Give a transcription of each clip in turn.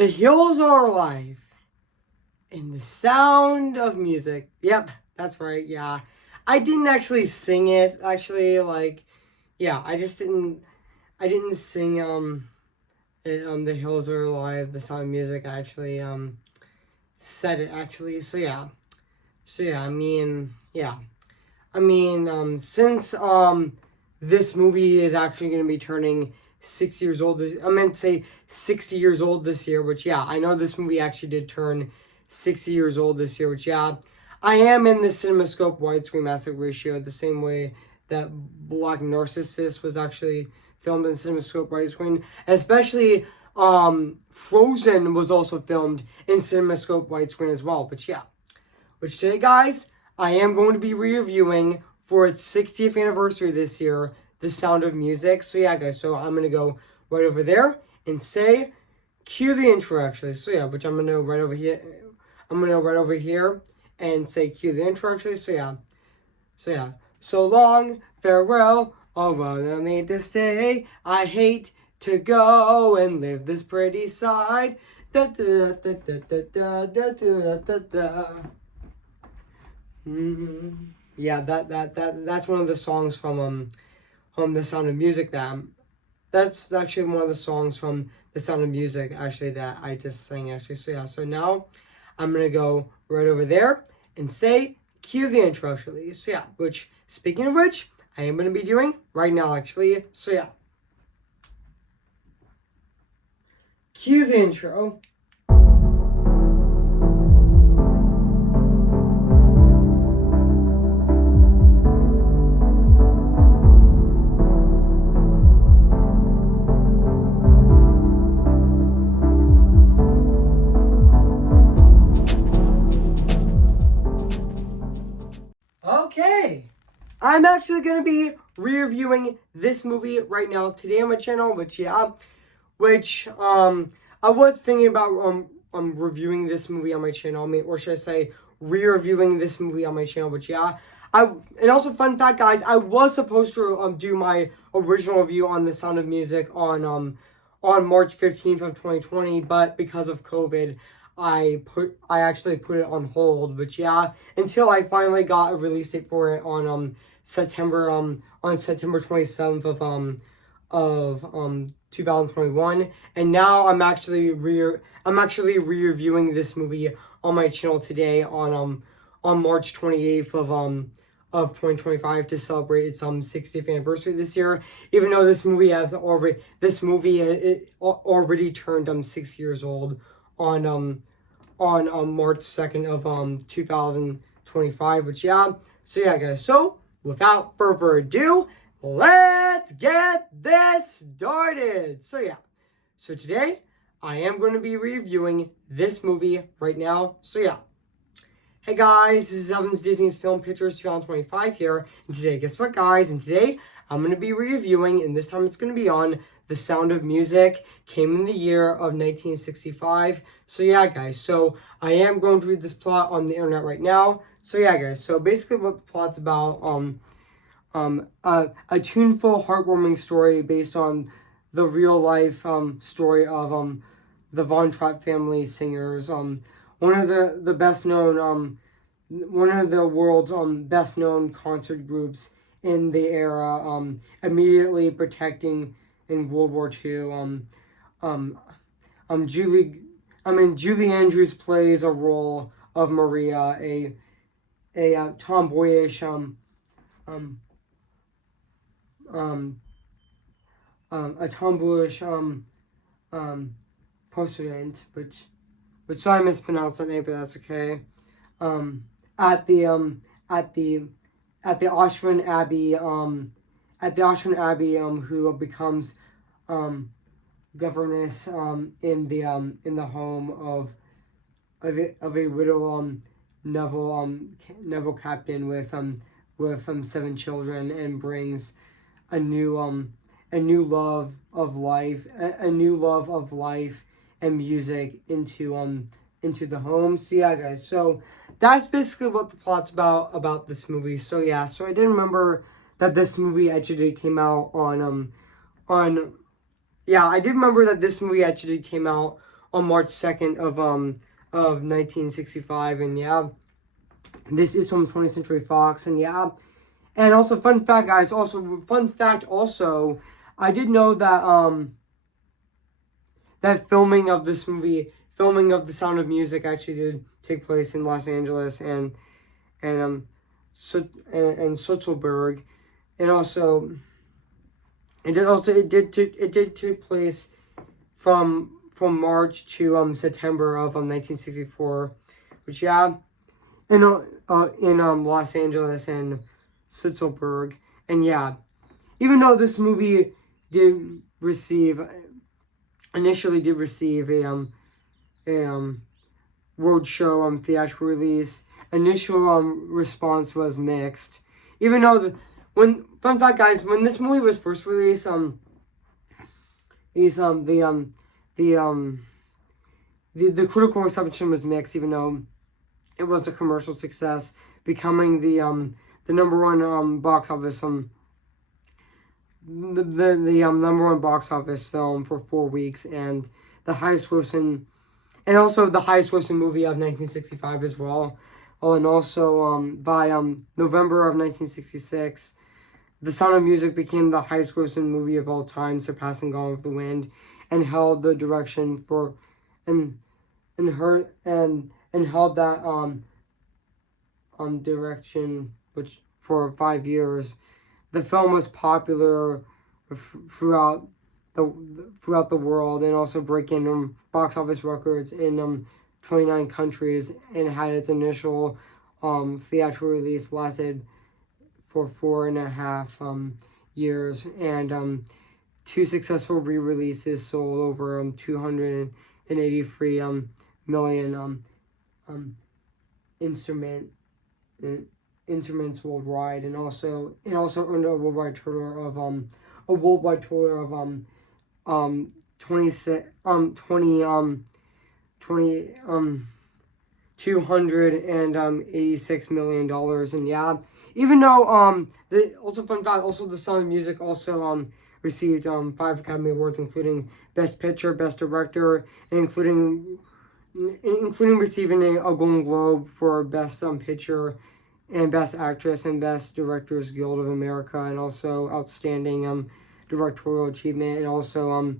The Hills Are Alive in the Sound of Music. Yep, that's right. Yeah, I didn't actually sing it. Actually, yeah, I didn't sing The Hills Are Alive, the Sound of Music. I actually said it actually. So yeah. Since this movie is actually going to be turning 6 years old. I meant to say 60 years old this year, which, yeah, I know this movie actually did turn 60 years old this year, which, yeah, I am in the CinemaScope widescreen aspect ratio the same way that Black Narcissus was actually filmed in CinemaScope widescreen, and especially Frozen was also filmed in CinemaScope widescreen as well, but yeah. Which today, guys, I am going to be reviewing for its 60th anniversary this year, The Sound of Music. So yeah, guys, so I'm going to go right over there and say, cue the intro, actually. So yeah, which I'm going to go right over here. I'm going to go right over here and say cue the intro, actually. So yeah. So long, farewell, although I need to stay. I hate to go and live this pretty side. Da da da da da da da da da da. Yeah, that's one of the songs from The Sound of Music that's actually one of the songs from The Sound of Music actually that I just sang actually. So yeah, so now I'm gonna go right over there and say cue the intro actually. So yeah, which speaking of which, I am gonna be doing right now actually. So yeah. Cue the intro. Okay, I'm actually going to be reviewing this movie right now today on my channel, which I was thinking about reviewing this movie on my channel, or should I say re-reviewing this movie on my channel, which yeah. And also fun fact, guys, I was supposed to do my original review on The Sound of Music on March 15th of 2020, but because of COVID, I actually put it on hold, but yeah, until I finally got a release date for it on September 27th of 2021, and now I'm actually re-reviewing this movie on my channel today on March 28th of 2025 to celebrate its 60th anniversary this year. Even though this movie already turned 6 years old on March 2nd of 2025, which yeah. So yeah, guys. So without further ado, let's get this started. So yeah. So today I am going to be reviewing this movie right now. So yeah. Hey guys, this is Evans Disney's Film Pictures 2025 here, and today, guess what guys, and today I'm going to be reviewing, and this time it's going to be on The Sound of Music, came in the year of 1965, so yeah guys, so I am going to read this plot on the internet right now, so yeah guys, so basically what the plot's about, a tuneful, heartwarming story based on the real life story of the Von Trapp family singers, one of the best known one of the world's best known concert groups in the era, immediately protecting in World War II. Julie Andrews plays a role of Maria, a tomboyish a tomboyish postulate, which sorry I mispronounced that name, but that's okay. At the Ashran Abbey, who becomes governess in the home of a widow Neville captain with 7 children, and brings a new love of life, a new love of life and music into the home. So yeah guys, so that's basically what the plot's about this movie. So yeah, so I didn't remember that this movie actually came out I did remember that this movie actually came out on March 2nd of 1965, and yeah, this is from 20th Century Fox, and yeah, and also fun fact, guys. Also, I did know that that filming of The Sound of Music actually did take place in Los Angeles and and Sutzilberg, and also it did take place from March to September of 1964, which yeah, in Los Angeles and Sutzilberg, and yeah, even though this movie did receive initially did receive a roadshow theatrical release. Initial response was mixed. Even though when fun fact, guys, when this movie was first released, is the critical reception was mixed, even though it was a commercial success, becoming the number one box office the number one box office film for 4 weeks, and the highest grossing, and also the highest grossing movie of 1965 as well. Oh, and also by November of 1966, The Sound of Music became the highest grossing movie of all time, surpassing Gone with the Wind, and held the direction for and held that direction which for 5 years. The film was popular throughout the world, and also breaking box office records in 29 countries, and had its initial theatrical release lasted for 4.5 years, and 2 successful re-releases sold over 283 million instruments worldwide, and also earned a worldwide total of 26 $286 million, and yeah, even though the also fun fact, also The Sound of Music also received 5 Academy Awards, including Best Picture, Best Director, and including receiving a Golden Globe for Best Picture and Best Actress and Best Directors Guild of America, and also Outstanding Directorial Achievement, and also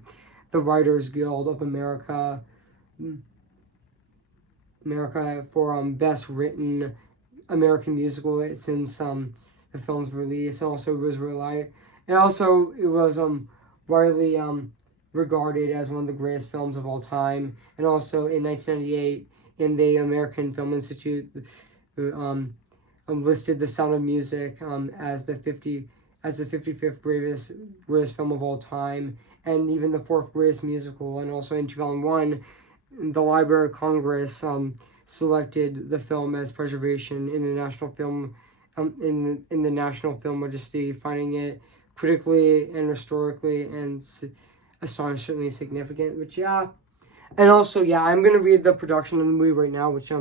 the Writers Guild of America for Best Written American Musical since the film's release. Also, it was widely regarded as one of the greatest films of all time. And also in 1998, in the American Film Institute, listed The Sound of Music as the 55th greatest film of all time, and even the 4th greatest musical. And also in 2001, the Library of Congress selected the film as preservation in the National Film in the National Film Registry, finding it critically and historically and astonishingly significant. Which yeah, and also yeah, I'm gonna read the production of the movie right now, which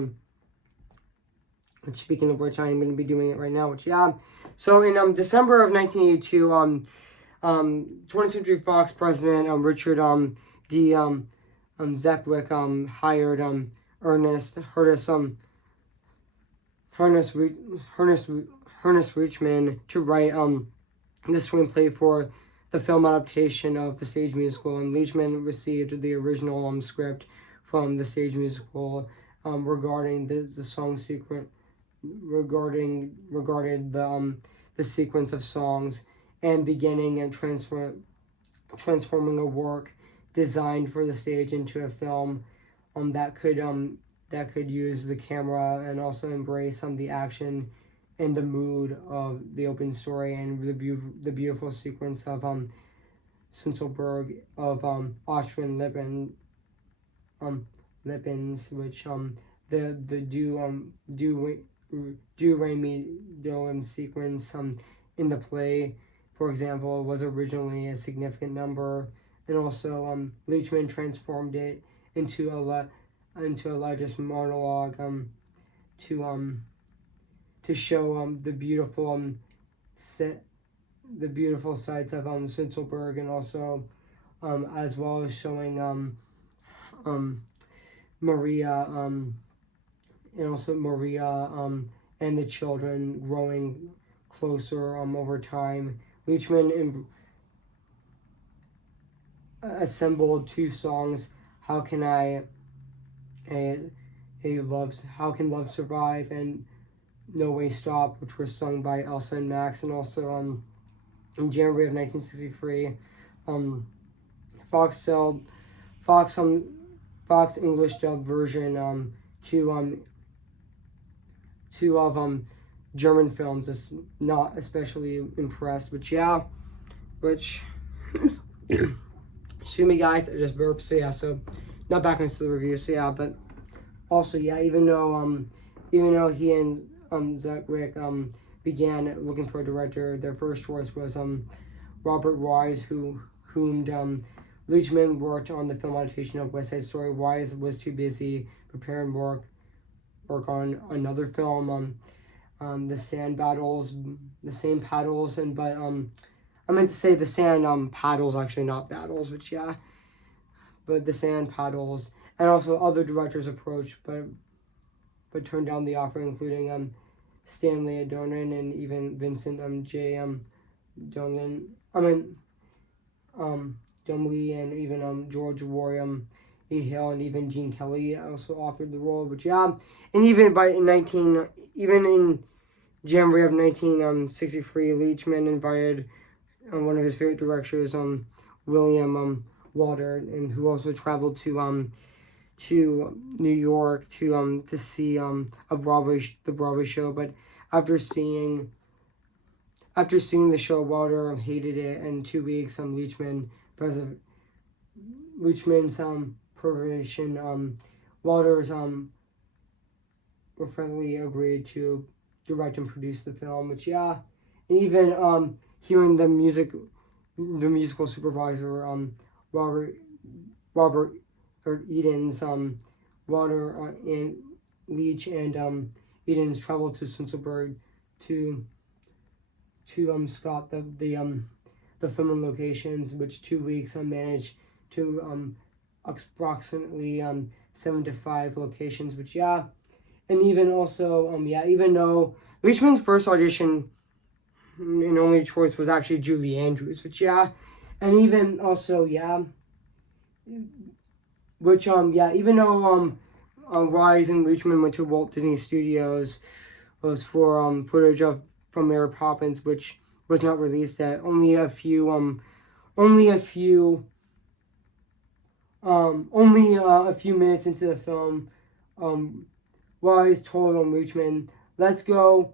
speaking of which, I am going to be doing it right now. Which yeah, so in December of 1982, 20th Century Fox president Richard D. Zeckwick hired Ernest Richman to write the screenplay for the film adaptation of the stage musical, and Leachman received the original script from the stage musical regarding the song sequence. Regarding the sequence of songs, and beginning and transforming a work designed for the stage into a film that could use the camera and also embrace the action and the mood of the open story, and the beautiful sequence of Sinselberg of Austrian Lippens, which the do re mi do sequence in the play, for example, was originally a significant number, and also Leachman transformed it into a largest monologue to show the beautiful sights of Sinselberg, and also as well as showing Maria, and also Maria, and the children growing closer over time. Leachman assembled two songs, "How Can I," "How Can Love Survive," and "No Way Stop," which were sung by Elsa and Max, and also in January of 1963, Fox sold Fox English dub version to of German films. Is not especially impressed, but yeah, which excuse me guys, I just burped. So yeah, so not back into the review. So yeah, but also yeah, even though he and Zedwick began looking for a director, their first choice was Robert Wise, whom Leachman worked on the film adaptation of West Side Story. Wise was too busy preparing work on another film, the Sand Battles, the Same Paddles, but I meant to say the Sand Paddles, actually not battles, but yeah, but the Sand Paddles, and also other directors approached, but turned down the offer, including Stanley Donen and even Vincent J. Donen. Dumley, and even George Roy E. Hill, and even Gene Kelly also offered the role. But yeah, and even in January of 1963, Leachman invited one of his favorite directors, William Walter, and who also traveled to New York to see the Broadway show. But after seeing the show, Walter hated it. In 2 weeks, Leachman's permission, Walter's friendly agreed to direct and produce the film. Which yeah, and even hearing the musical supervisor, Robert Eden's, Walter and Leach and Eden's traveled to Sinselberg to scout the filming locations, which 2 weeks managed to approximately 7 to 5 locations, which yeah, and even also even though Leachman's first audition and only choice was actually Julie Andrews, which yeah, and even also yeah, which even though Wise and Leachman went to Walt Disney Studios was for footage from Mary Poppins, which was not released yet. Only a few minutes into the film, Wise told Leachman, let's go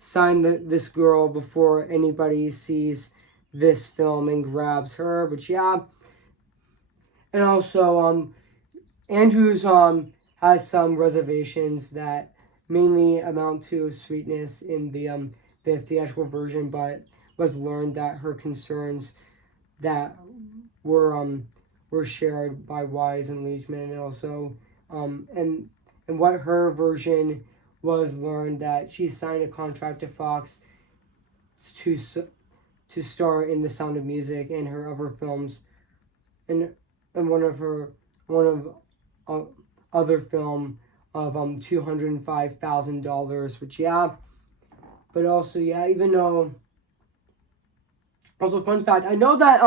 sign this girl before anybody sees this film and grabs her." But yeah, and also Andrews has some reservations that mainly amount to sweetness in the theatrical version, but was learned that her concerns that were shared by Wise and Leachman, and also and what her version was learned that she signed a contract to Fox to star in The Sound of Music and her other films, and one of other film of $205,000, which yeah, but also yeah, even though also fun fact, I know that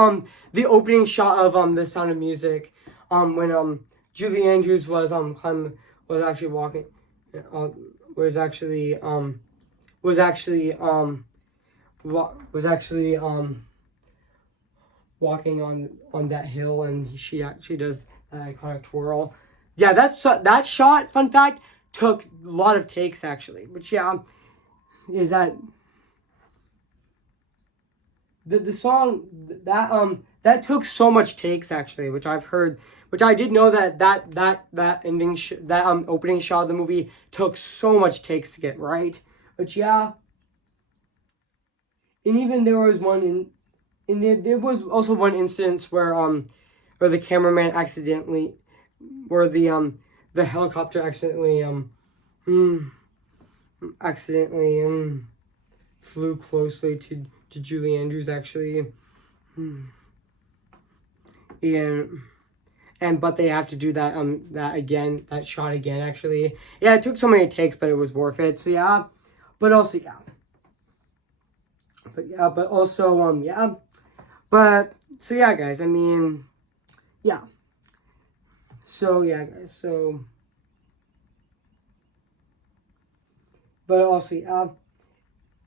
the opening shot of The Sound of Music, when Julie Andrews was actually walking, was actually walking on that hill, and she actually does that iconic twirl. Yeah, that shot, fun fact, took a lot of takes actually. Which yeah, is that the song that took so much takes actually, which I've heard, which I did know that ending opening shot of the movie took so much takes to get right. But yeah, and even there was there was also one instance where the cameraman where the helicopter accidentally flew closely to Julie Andrews actually. and but they have to do that shot again actually. Yeah, it took so many takes, but it was worth it. So yeah, but also yeah. But also yeah. But so yeah, guys. I mean, yeah. So yeah, guys. But also yeah.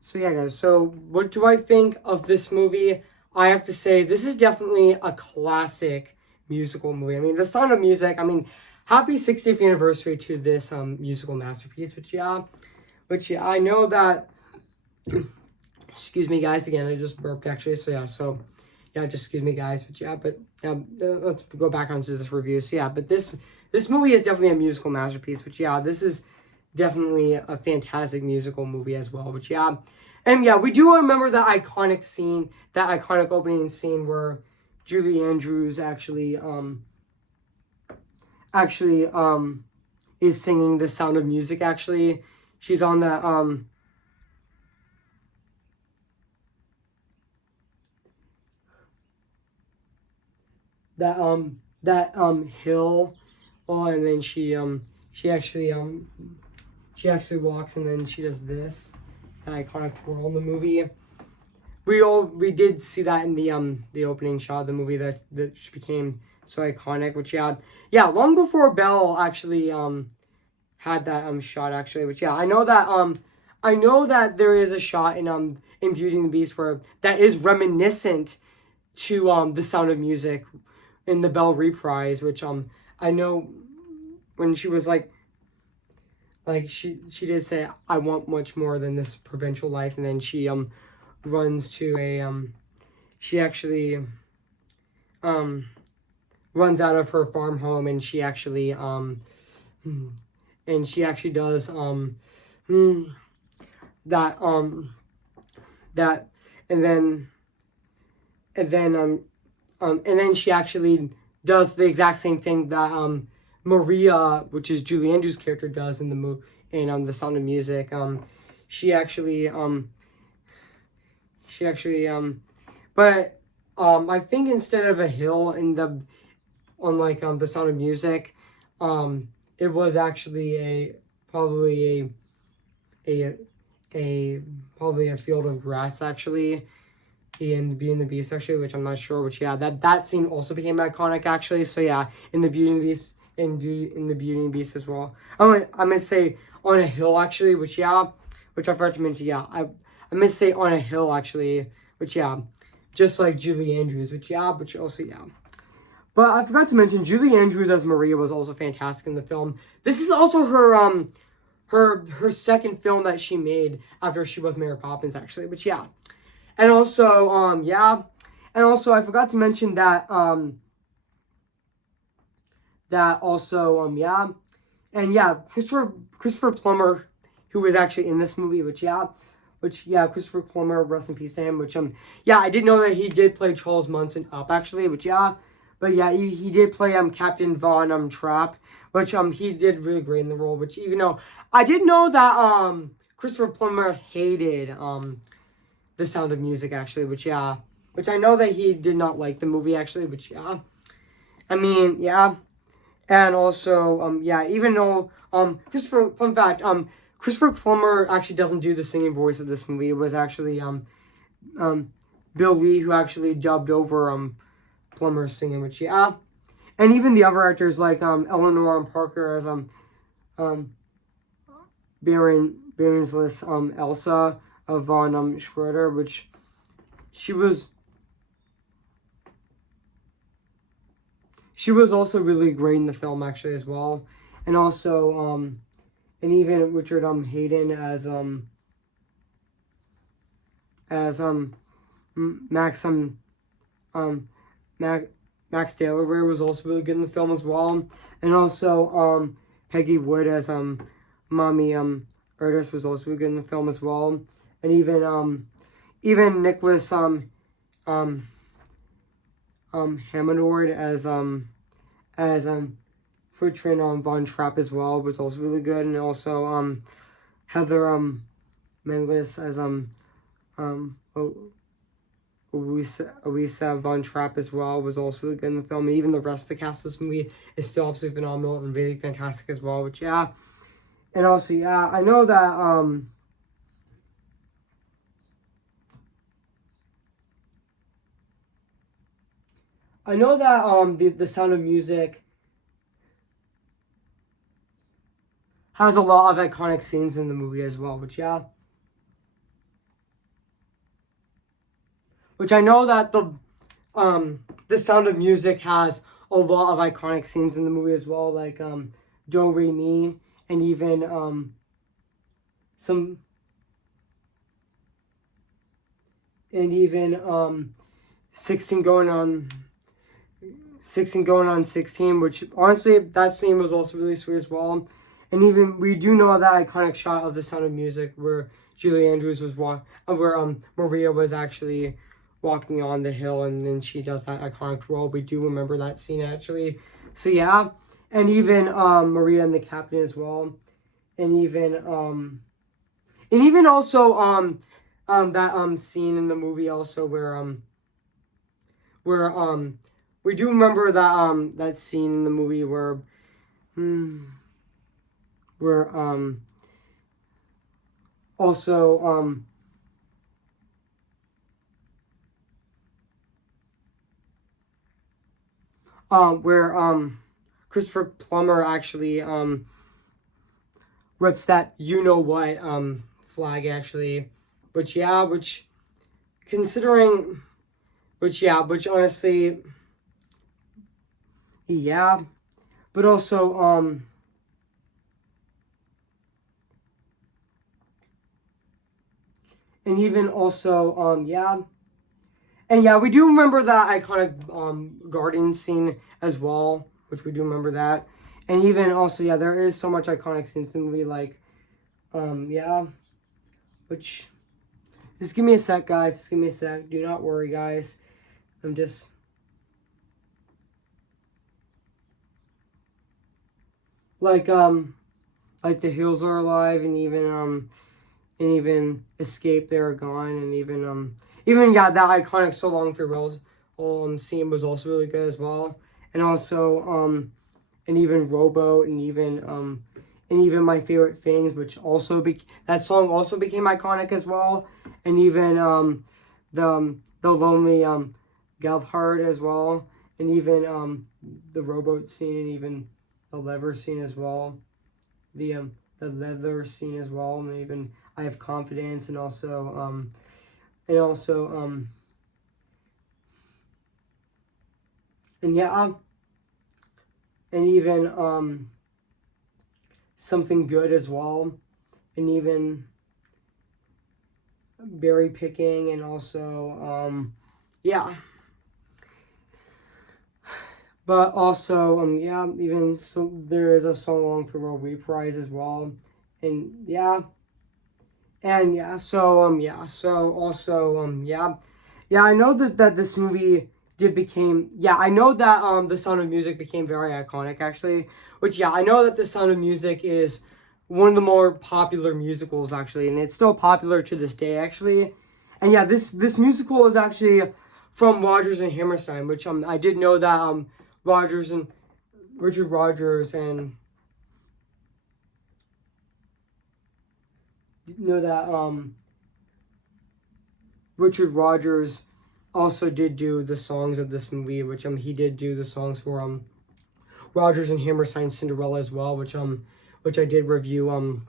So yeah, guys. So what do I think of this movie? I have to say this is definitely a classic musical movie. I mean, The Sound of Music. I mean, happy 60th anniversary to this musical masterpiece. Which I know that. Excuse me, guys. Again, I just burped actually. So yeah, just excuse me, guys. But let's go back onto this review. So yeah, but this movie is definitely a musical masterpiece. But yeah, this is definitely a fantastic musical movie as well. But yeah, and yeah, we do remember that iconic scene, that iconic opening scene where Julie Andrews actually is singing The Sound of Music. Actually, she's on that hill, and then she actually walks and then she does this, that iconic twirl in the movie. We did see that in the opening shot of the movie that became so iconic. Which long before Belle actually had that shot actually. Which I know that there is a shot in Beauty and the Beast where that is reminiscent to The Sound of Music in the Belle reprise, which I know when she was like she did say, I want much more than this provincial life, and then she runs to a she actually runs out of her farm home, and she actually does that that and then and then and then she actually does the exact same thing that Maria, which is Julie Andrews' character, does in the movie in The Sound of Music. She actually but I think instead of a hill in the The Sound of Music, it was actually probably a field of grass actually in Beauty and the Beast actually, which I'm not sure. Which that scene also became iconic actually. So yeah, in the Beauty and the Beast in the Beauty and the Beast as well. I'm gonna say on a hill actually, which I forgot to mention. I'm gonna say on a hill actually, which just like Julie Andrews, which also. But I forgot to mention Julie Andrews as Maria was also fantastic in the film. This is also her second film that she made after she was Mary Poppins actually. Which and also and also I forgot to mention that Christopher Plummer, who was actually in this movie, which Christopher Plummer, rest in peace to him. Which I did know that he did play Charles Munson Up actually, which but he did play Captain Von Trapp, which he did really great in the role. Which even though I did know that Christopher Plummer hated The Sound of Music actually, which I know that he did not like the movie actually, which I mean and also even though fun fact, Christopher Plummer actually doesn't do the singing voice of this movie. It was actually Bill Lee who actually dubbed over Plummer's singing, which and even the other actors like Eleanor Parker as Baroness Elsa of Von Schroeder, which she was also really great in the film actually as well. And also and even Richard Hayden as Max Max Delaware was also really good in the film as well. And also Peggy Wood as Mommy Erdis was also really good in the film as well. And even Nicholas Hammond as Fritrin Von Trapp as well was also really good. And also Heather Menglis as Elisa Von Trapp as well was also really good in the film. And even the rest of the cast of this movie is still absolutely phenomenal and really fantastic as well. Which, yeah. And also, yeah, I know that, the Sound of Music has a lot of iconic scenes in the movie as well, which, yeah. Which I know that the Sound of Music has a lot of iconic scenes in the movie as well, like Do Re Mi, and even some, and even 16 going on 16, which honestly that scene was also really sweet as well. And even we do know that iconic shot of the Sound of Music where Julie Andrews was where Maria was actually walking on the hill, and then she does that iconic roll. We do remember that scene actually. So yeah, and even Maria and the captain as well, and even also that scene in the movie also where we do remember that that scene in the movie where also where Christopher Plummer actually rips that you know what flag actually, which yeah, which considering, which honestly, yeah, but also and even also yeah. And yeah, we do remember that iconic garden scene as well, which we do remember that. And even also, yeah, there is so much iconic scenes in the movie, like, yeah, which, just give me a sec, guys, just give me a sec, do not worry, guys, I'm just, like, The Hills Are Alive, and even Escape, They Are Gone, and even yeah, that iconic So Long Farewell scene was also really good as well. And also and even Rowboat, and even My Favorite Things, which also that song also became iconic as well. And even the Lonely Galahad as well, and even the Rowboat scene, and even the lever scene as well, the leather scene as well, and even I Have Confidence, and also and yeah, and even Something Good as well, and even Berry Picking, and also yeah, but also yeah, even so there is a So Long Farewell reprise as well, and yeah, so also yeah, I know that this movie did became, yeah, I know that The Sound of Music became very iconic actually, which yeah, I know that The Sound of Music is one of the more popular musicals actually, and it's still popular to this day actually. And yeah, this musical is actually from Rodgers and Hammerstein, which I did know that Rodgers and Richard Rodgers and know that Richard Rodgers also did do the songs of this movie, which he did do the songs for Rodgers and Hammerstein's Cinderella as well, which I did review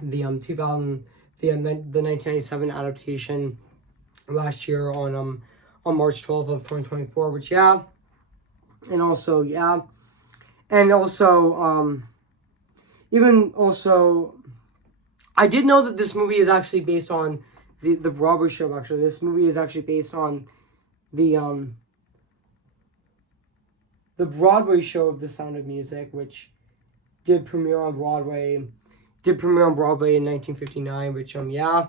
the 2000 the 1997 adaptation last year on March 12th of 2024, which yeah, and also yeah, and also even also I did know that this movie is actually based on the Broadway show. Actually, this movie is actually based on the the Broadway show of The Sound of Music, which did premiere on Broadway, in 1959. Which yeah,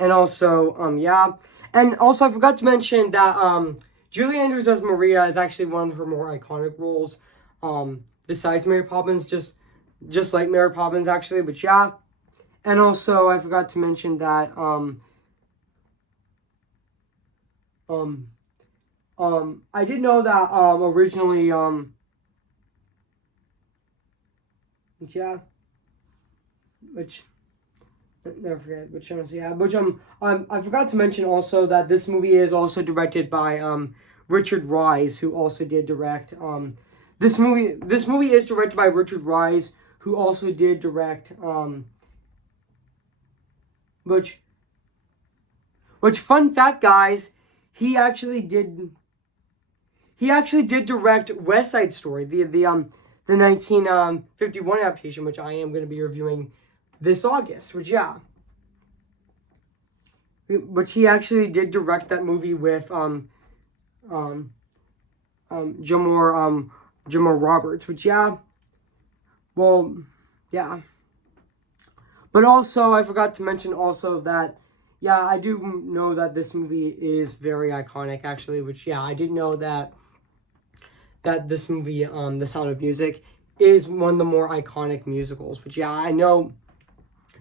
and also yeah, and also I forgot to mention that Julie Andrews as Maria is actually one of her more iconic roles, besides Mary Poppins, just like Mary Poppins actually. But yeah, and also I forgot to mention that I did know that originally yeah, which never forget which ones, yeah, which I forgot to mention also that this movie is also directed by Richard Rice, who also did direct this movie is directed by Richard Rice, who also did direct which fun fact, guys, he actually did direct West Side Story, the 1951 adaptation, which I am going to be reviewing this August. Which he actually did direct that movie with Jamor Roberts. Which well, yeah. But also, I forgot to mention also that, yeah, I do know that this movie is very iconic, actually, which, yeah, I did know that this movie, The Sound of Music, is one of the more iconic musicals. Which, yeah, I know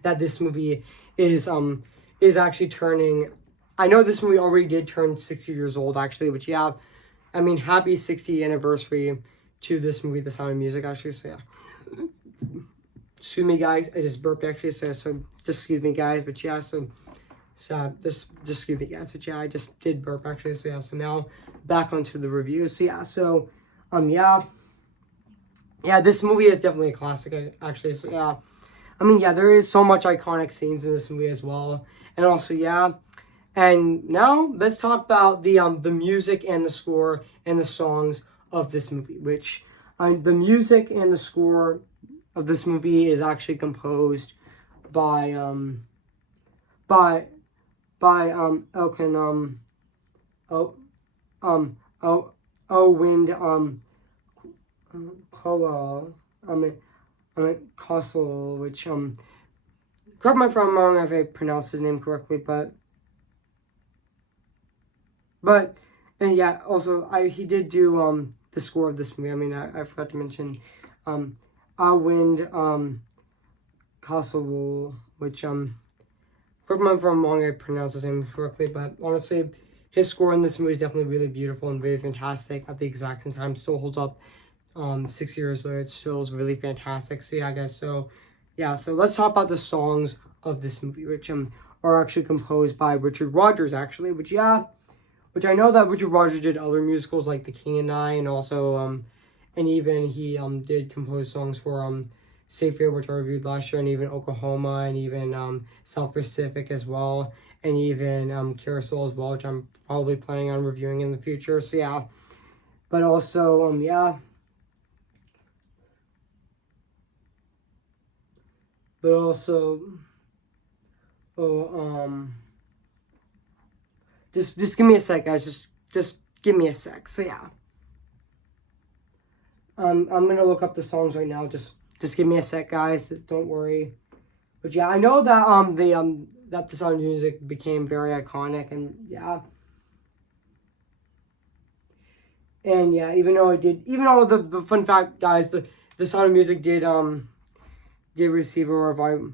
that this movie is actually turning, I know this movie already did turn 60 years old, actually, which, yeah, I mean, happy 60th anniversary to this movie, The Sound of Music, actually, so, yeah. Excuse me, guys. I just burped, actually, so just excuse me, guys. But yeah, so just excuse me, guys. But yeah, I just did burp, actually, so yeah. So now back onto the review. So yeah, yeah, this movie is definitely a classic, actually. So yeah, I mean, yeah, there is so much iconic scenes in this movie as well, and also yeah. And now let's talk about the music and the score and the songs of this movie. Which the music and the score of this movie is actually composed by Elkin oh oh Wind Kola Castle, which correct me if I'm wrong if I pronounce his name correctly, and yeah, also he did do the score of this movie. I mean, I forgot to mention Wind Castle, which correct me if I'm wrong I pronounce his name correctly, but honestly, his score in this movie is definitely really beautiful and really fantastic at the exact same time. Still holds up 6 years later. It still is really fantastic. So yeah, guys, so let's talk about the songs of this movie, which are actually composed by Richard Rodgers, actually, which I know that Richard Rodgers did other musicals like The King and I, and also and even he did compose songs for Safe Air, which I reviewed last year, and even Oklahoma, and even South Pacific as well, and even Carousel as well, which I'm probably planning on reviewing in the future. So yeah, but also yeah, but also just give me a sec, guys. Just give me a sec. So yeah, I'm gonna look up the songs right now. Just give me a sec, guys. Don't worry. But yeah, I know that that the Sound of Music became very iconic, and yeah, even though the fun fact, guys, the Sound of Music did receive a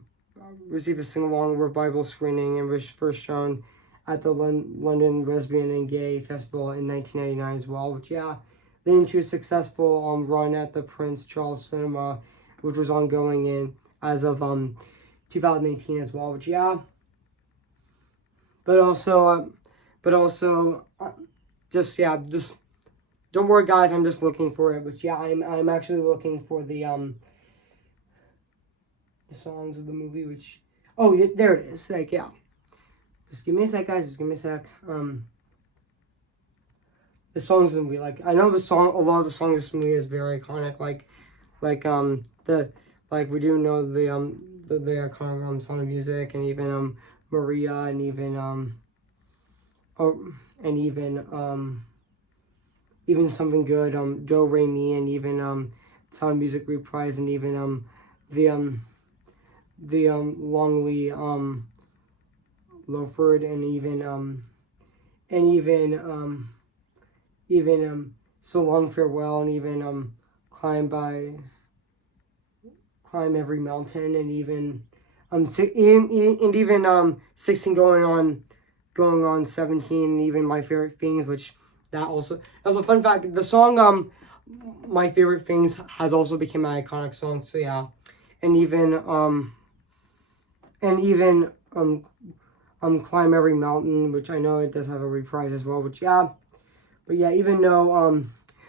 sing along revival screening and was first shown at the London Lesbian and Gay Festival in 1999 as well. Which yeah, leading to a successful run at the Prince Charles Cinema, which was ongoing as of 2018 as well. Which yeah, but also just don't worry, guys. I'm just looking for it. Which yeah, I'm actually looking for the songs of the movie. Which yeah, there it is. Like yeah, just give me a sec, guys. Just give me a sec. The songs in the movie, like I know a lot of the songs in this movie is very iconic. We do know the iconic Sound of Music, and even Maria, and even even Something Good, Do Re Mi, and even Sound of Music Reprise, and even the Longley Lowford, and even So Long Farewell, and even Climb Every Mountain, and even 16 going going on 17, and even My Favorite Things, which that was a fun fact. The song My Favorite Things has also become an iconic song. So yeah, and even Climb Every Mountain, which I know it does have a reprise as well. Which yeah, but yeah, even though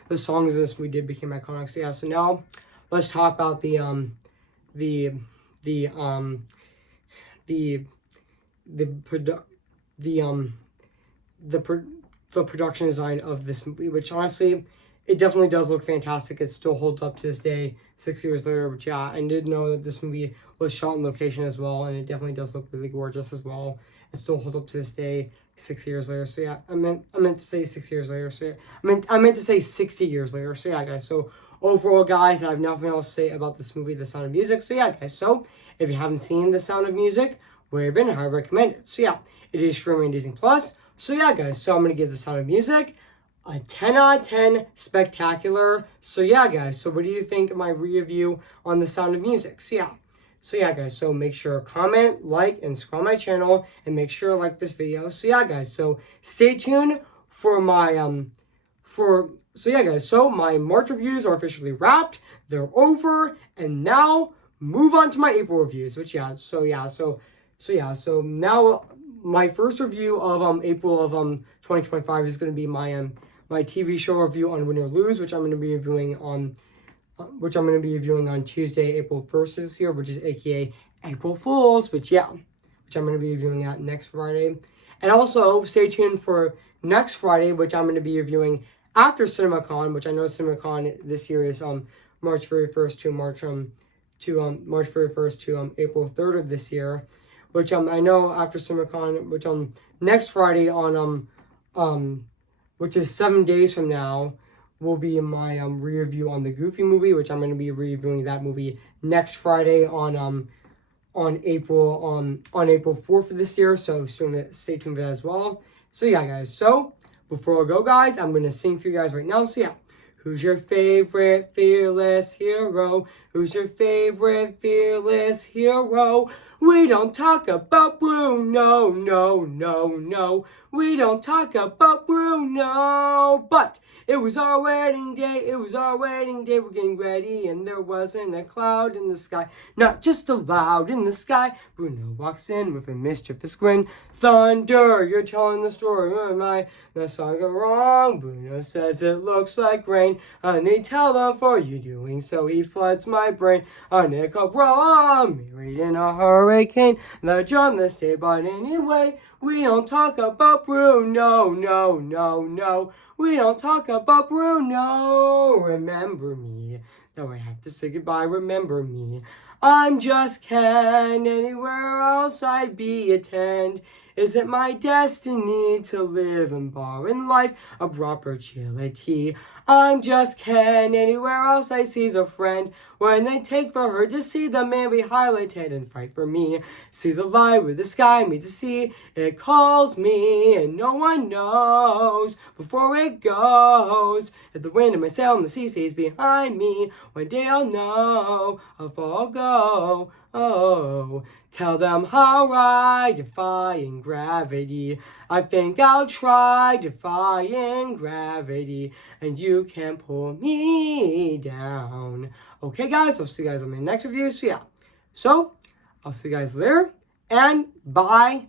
the songs in this movie did become iconic. So yeah, so now let's talk about the the the the produ- the pro- the production design of this movie, which honestly, it definitely does look fantastic. It still holds up to this day, 6 years later. But yeah, I did know that this movie was shot in location as well, and it definitely does look really gorgeous as well. It still holds up to this day, 6 years later. So yeah, I meant to say 6 years later. So yeah, I meant to say 60 years later. So yeah, guys. So overall, guys, I have nothing else to say about this movie, The Sound of Music. So yeah, guys. So if you haven't seen The Sound of Music, where you've been, I recommend it. So yeah, it is streaming on Disney Plus. So yeah, guys, so I'm going to give The Sound of Music a 10 out of 10 spectacular. So yeah, guys, so what do you think of my review on The Sound of Music? So yeah, guys, so make sure comment, like, and subscribe my channel, and make sure to like this video. So yeah, guys, so stay tuned for my, so yeah, guys, so my March reviews are officially wrapped. They're over, and now move on to my April reviews, which so now my first review of April of 2025 is going to be my TV show review on Win or Lose, which I'm going to be reviewing on Tuesday, April 1st this year, which is aka April Fools, which I'm going to be reviewing at next Friday. And also stay tuned for next Friday, which I'm going to be reviewing after CinemaCon, which I know CinemaCon this year is March 31st to March 31st to April 3rd of this year, which I know after CinemaCon, which next Friday which is 7 days from now, will be my re-review on the Goofy movie, which I'm going to be reviewing that movie next Friday on April 4th of this year. So stay tuned for that as well. So yeah, guys. So before I go, guys, I'm gonna sing for you guys right now. So yeah. Who's your favorite fearless hero? Who's your favorite fearless hero? We don't talk about Bruno, no, no, no. We don't talk about Bruno, but it was our wedding day, we're getting ready, and there wasn't a cloud in the sky, not just a loud in the sky. Bruno walks in with a mischievous grin. Thunder, you're telling the story, or am I? The song go wrong, Bruno says it looks like rain. Honey, tell them for you doing so, he floods my brain. A nickel wrong, married in a hurricane. The journalists stay, but anyway, we don't talk about Bruno, no, no, no. We don't talk about Bruno. Remember me. Though I have to say goodbye, remember me. I'm just Ken. Anywhere else I'd be attend. Is it my destiny to live and bar in life a proper agility? I'm just Ken. Anywhere else I see's a friend. When they take for her to see the man be highlighted and fight for me. See the light where the sky meets the sea. It calls me and no one knows before it goes. If the wind in my sail and the sea stays behind me, one day I'll know how far I'll go. Oh, tell them how I defying gravity. I think I'll try defying gravity, and you can't pull me down. Okay, guys, I'll see you guys on my next review. So, yeah. So, I'll see you guys later, and bye.